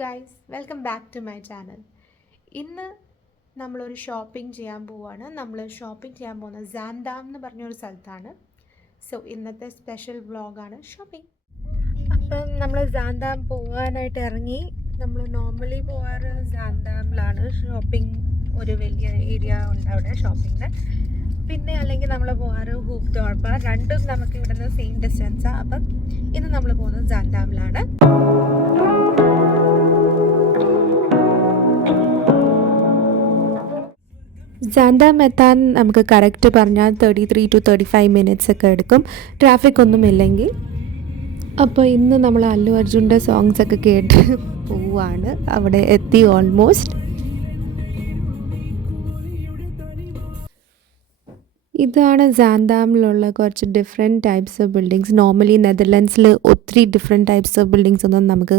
Guys, welcome back to my channel. ഇന്ന് നമ്മളൊരു shopping ചെയ്യാൻ പോവുകയാണ്. നമ്മൾ ഷോപ്പിംഗ് ചെയ്യാൻ പോകുന്നത് സാൻഡാം എന്ന് പറഞ്ഞൊരു സ്ഥലത്താണ്. സോ ഇന്നത്തെ സ്പെഷ്യൽ വ്ളോഗാണ് ഷോപ്പിംഗ്. അപ്പം നമ്മൾ സാൻഡാം പോകാനായിട്ട് ഇറങ്ങി. നമ്മൾ നോർമലി പോകാറ് സാൻഡാമിലാണ്. ഷോപ്പിംഗ് ഒരു വലിയ ഏരിയ ഉണ്ട് അവിടെ ഷോപ്പിങ്ങിന്. പിന്നെ അല്ലെങ്കിൽ നമ്മൾ പോകാറ് ഹൂപ്പ് തോർപ്പ. രണ്ടും നമുക്ക് ഇവിടെ നിന്ന് സെയിം ഡിസ്റ്റൻസാണ്. അപ്പം ഇന്ന് നമ്മൾ പോകുന്നത് സാൻഡാമിലാണ്. സാൻഡാം എത്താൻ നമുക്ക് കറക്റ്റ് പറഞ്ഞാൽ 33 to 35 മിനിറ്റ്സ് ഒക്കെ എടുക്കും, ട്രാഫിക് ഒന്നും ഇല്ലെങ്കിൽ. അപ്പോൾ ഇന്ന് നമ്മൾ അല്ലു അർജുൻ്റെ സോങ്സ് ഒക്കെ കേട്ട് പോവാണ്. അവിടെ എത്തി ഓൾമോസ്റ്റ്. ഇതാണ് സാൻഡാമിലുള്ള കുറച്ച് different types of buildings. Normally നെതർലൻഡ്സിൽ ഒത്തിരി ഡിഫറെൻറ്റ് ടൈപ്സ് ഓഫ് ബിൽഡിങ്സ് ഒന്നും നമുക്ക്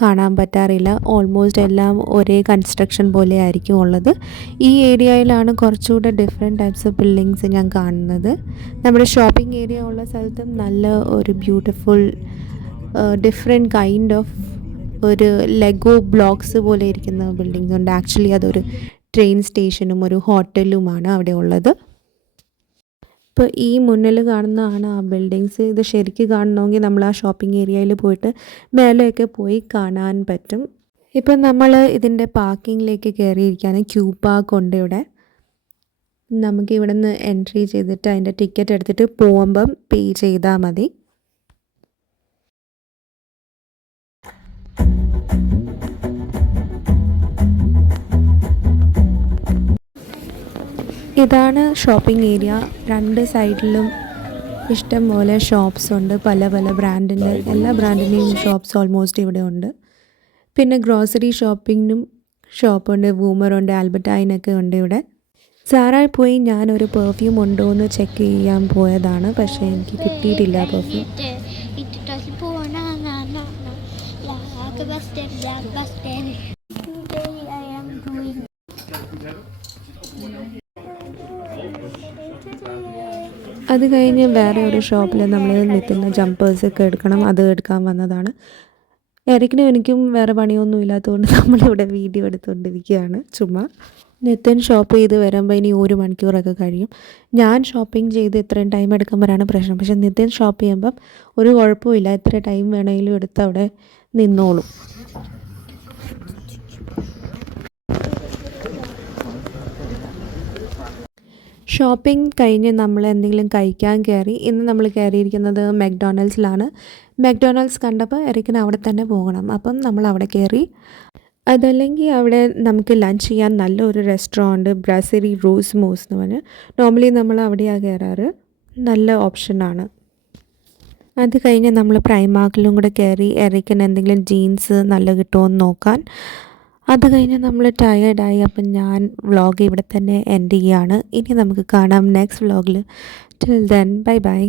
കാണാൻ പറ്റാറില്ല. ഓൾമോസ്റ്റ് എല്ലാം ഒരേ കൺസ്ട്രക്ഷൻ പോലെ ആയിരിക്കും ഉള്ളത്. ഈ ഏരിയയിലാണ് കുറച്ചുകൂടെ ഡിഫറെൻറ്റ് ടൈപ്സ് ഓഫ് ബിൽഡിങ്സ് ഞാൻ കാണുന്നത്. നമ്മുടെ ഷോപ്പിംഗ് ഏരിയ ഉള്ള സ്ഥലത്തും നല്ല ഒരു ബ്യൂട്ടിഫുൾ ഡിഫറെൻറ്റ് കൈൻഡ് ഓഫ് ഒരു ലെഗോ ബ്ലോക്സ് പോലെ ഇരിക്കുന്ന ബിൽഡിങ്സ് ഉണ്ട്. ആക്ച്വലി അതൊരു ട്രെയിൻ സ്റ്റേഷനും ഒരു ഹോട്ടലുമാണ് അവിടെ ഉള്ളത്. ഇപ്പോൾ ഈ മുന്നിൽ കാണുന്നതാണ് ആ ബിൽഡിങ്സ്. ഇത് ശരിക്കും കാണണമെങ്കിൽ നമ്മൾ ആ ഷോപ്പിംഗ് ഏരിയയിൽ പോയിട്ട് മേലെയൊക്കെ പോയി കാണാൻ പറ്റും. ഇപ്പം നമ്മൾ ഇതിൻ്റെ പാർക്കിങ്ങിലേക്ക് കയറിയിരിക്കുകയാണ്. ക്യൂ പാർക്ക് ഉണ്ട് ഇവിടെ. നമുക്ക് ഇവിടെ നിന്ന് എൻട്രി ചെയ്തിട്ട് അതിൻ്റെ ടിക്കറ്റ് എടുത്തിട്ട് പോകുമ്പം പേ ചെയ്താൽ മതി. ഇതാണ് ഷോപ്പിംഗ് ഏരിയ. രണ്ട് സൈഡിലും ഇഷ്ടം പോലെ ഷോപ്സ് ഉണ്ട്. പല പല ബ്രാൻഡിൻ്റെ എല്ലാ ബ്രാൻഡിൻ്റെയും ഷോപ്സ് ഓൾമോസ്റ്റ് ഇവിടെ ഉണ്ട്. പിന്നെ ഗ്രോസറി ഷോപ്പിങ്ങിനും ഷോപ്പുണ്ട്. വൂമറുണ്ട്, ആൽബർട്ടൈനൊക്കെ ഉണ്ട് ഇവിടെ. സാറായി പോയി ഞാനൊരു പെർഫ്യൂം ഉണ്ടോ എന്ന് ചെക്ക് ചെയ്യാൻ പോയതാണ്, പക്ഷേ എനിക്ക് കിട്ടിയിട്ടില്ല പെർഫ്യൂം. അത് കഴിഞ്ഞ് വേറെ ഒരു ഷോപ്പിൽ നമ്മൾ നിൽക്കുന്ന ജമ്പേഴ്സൊക്കെ എടുക്കണം. അത് എടുക്കാൻ വന്നതാണ്. എറിക്കിനും എനിക്കും വേറെ പണിയൊന്നും ഇല്ലാത്തതുകൊണ്ട് നമ്മളിവിടെ വീഡിയോ എടുത്തുകൊണ്ടിരിക്കുകയാണ് ചുമ്മാ. നിതിൻ ഷോപ്പ് ചെയ്ത് വരുമ്പോൾ ഇനി 1 മണിക്കൂറൊക്കെ കഴിയും. ഞാൻ ഷോപ്പിംഗ് ചെയ്ത് ഇത്രയും ടൈം എടുക്കുമ്പോഴാണ് പ്രശ്നം. പക്ഷേ നിതിൻ ഷോപ്പ് ചെയ്യുമ്പം ഒരു കുഴപ്പമില്ല, എത്ര ടൈം വേണമെങ്കിലും എടുത്ത് അവിടെ നിന്നോളും. ഷോപ്പിംഗ് കഴിഞ്ഞ് നമ്മൾ എന്തെങ്കിലും കഴിക്കാൻ കയറി. ഇന്ന് നമ്മൾ കയറിയിരിക്കുന്നത് മെക്ഡൊണാൾഡ്സിലാണ്. മെക്ഡൊണാൾഡ്സ് കണ്ടപ്പോൾ എറിക്കിന് അവിടെ തന്നെ പോകണം. അപ്പം നമ്മൾ അവിടെ കയറി. അതല്ലെങ്കിൽ അവിടെ നമുക്ക് ലഞ്ച് ചെയ്യാൻ നല്ലൊരു റെസ്റ്റോറൻറ്റ്, ബ്രസറി റോസ് മോസ് എന്ന് പറഞ്ഞ്. നോർമലി നമ്മൾ അവിടെയാണ് കയറാറ്. നല്ല ഓപ്ഷനാണ്. അത് കഴിഞ്ഞ് നമ്മൾ പ്രൈമാർക്കിലും കൂടെ കയറി എറിക്കിന് എന്തെങ്കിലും ജീൻസ് നല്ല കിട്ടുമോ എന്ന് നോക്കാൻ. അത് കഴിഞ്ഞ് നമ്മൾ ടയേർഡായി. അപ്പം ഞാൻ വ്ളോഗ് ഇവിടെ തന്നെ എൻഡ് ചെയ്യുകയാണ്. ഇനി നമുക്ക് കാണാം നെക്സ്റ്റ് വ്ളോഗിൽ. Till then bye by.